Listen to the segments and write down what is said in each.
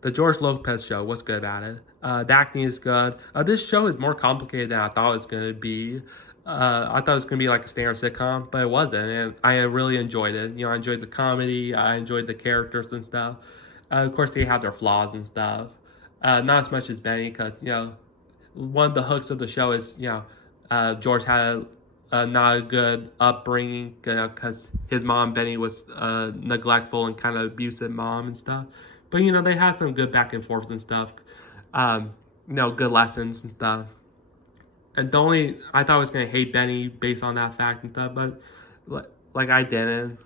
the George Lopez show. What's good about it? The acting is good. This show is more complicated than I thought it was going to be. I thought it was going to be like a standard sitcom, but it wasn't, and I really enjoyed it. You know, I enjoyed the comedy, I enjoyed the characters and stuff. Of course, they have their flaws and stuff. Not as much as Benny, because one of the hooks of the show is George had not a good upbringing, because his mom Benny was neglectful and kind of abusive mom and stuff. But they had some good back and forth and stuff. Good lessons and stuff. And the only I thought I was gonna hate Benny based on that fact and stuff, but like I didn't.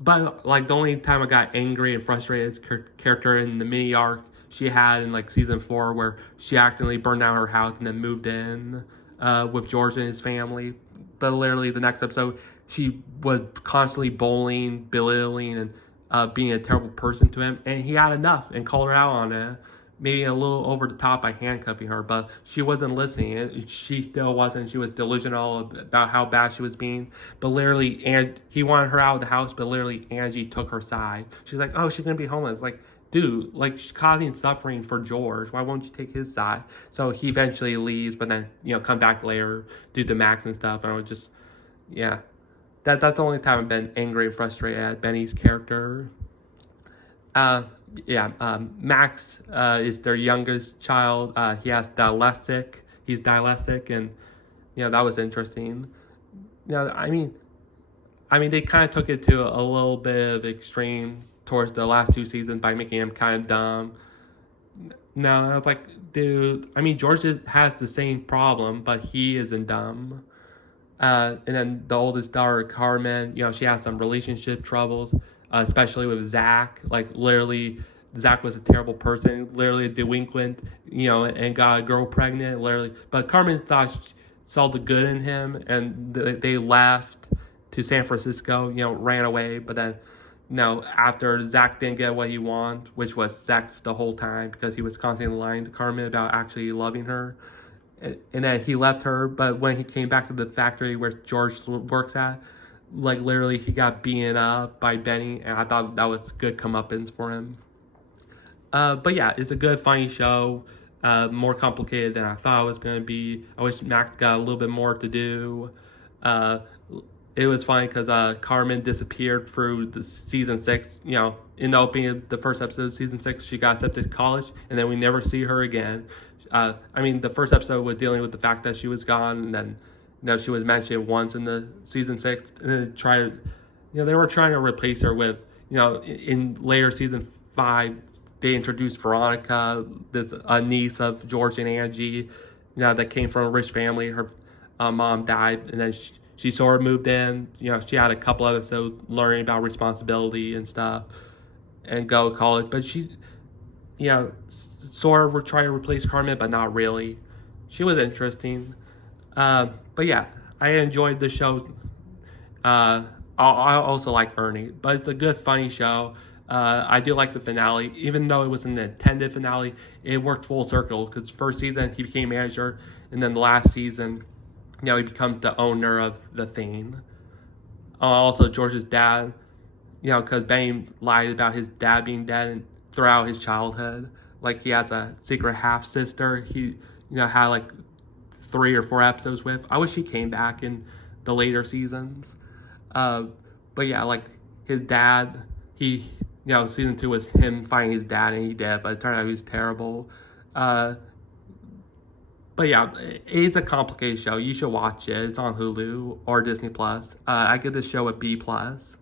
But like the only time I got angry and frustrated is character in the mini arc she had in like season 4, where she accidentally burned down her house and then moved in with George and his family. But literally the next episode, she was constantly bullying, belittling, and being a terrible person to him, and he had enough and called her out on it. Maybe a little over the top by handcuffing her, but she wasn't listening. She still wasn't. She was delusional about how bad she was being. But literally, and he wanted her out of the house, but literally Angie took her side. She's like, "Oh, she's gonna be homeless." Like, dude, like she's causing suffering for George. Why won't you take his side? So he eventually leaves, but then come back later, do the Max and stuff. And I was just, yeah, that's the only time I've been angry and frustrated at Benny's character. Uh, Max is their youngest child. He has dyslexic. He's dyslexic, and that was interesting. I mean, they kind of took it to a little bit of extreme towards the last 2 seasons by making him kind of dumb. No, I was like, dude. I mean, George has the same problem, but he isn't dumb. And then the oldest daughter, Carmen, she has some relationship troubles, especially with Zach. Like, literally, Zach was a terrible person, literally a delinquent, and got a girl pregnant, literally. But Carmen saw the good in him, and they left to San Francisco, ran away. But then, after Zach didn't get what he wanted, which was sex the whole time, because he was constantly lying to Carmen about actually loving her, and then he left her. But when he came back to the factory where George works at, like literally he got beaten up by Benny, and I thought that was good comeuppance for him. But yeah, it's a good, funny show. More complicated than I thought it was going to be. I wish Max got a little bit more to do. Uh, it was funny because Carmen disappeared through the season 6. In the opening of the first episode of season 6, she got accepted to college, and then we never see her again. I mean, the first episode was dealing with the fact that she was gone, and then she was mentioned once in the season 6, and then they were trying to replace her with in later season 5. They introduced Veronica, this a niece of George and Angie, that came from a rich family. Her mom died, and then she sort of moved in. She had a couple of episodes learning about responsibility and stuff, and go to college. But she, sort of were trying to replace Carmen, but not really. She was interesting. But yeah, I enjoyed the show. I also like Ernie, but it's a good, funny show. I do like the finale, even though it was an intended finale. It worked full circle because first season he became manager, and then the last season, he becomes the owner of the thing. Also, George's dad, because Benny lied about his dad being dead and throughout his childhood. Like he has a secret half sister. He, had like 3 or 4 episodes with. I wish he came back in the later seasons. But yeah, like his dad, season 2 was him finding his dad, and he did, but it turned out he was terrible. But yeah, it's a complicated show. You should watch it. It's on Hulu or Disney Plus. I give this show a B plus.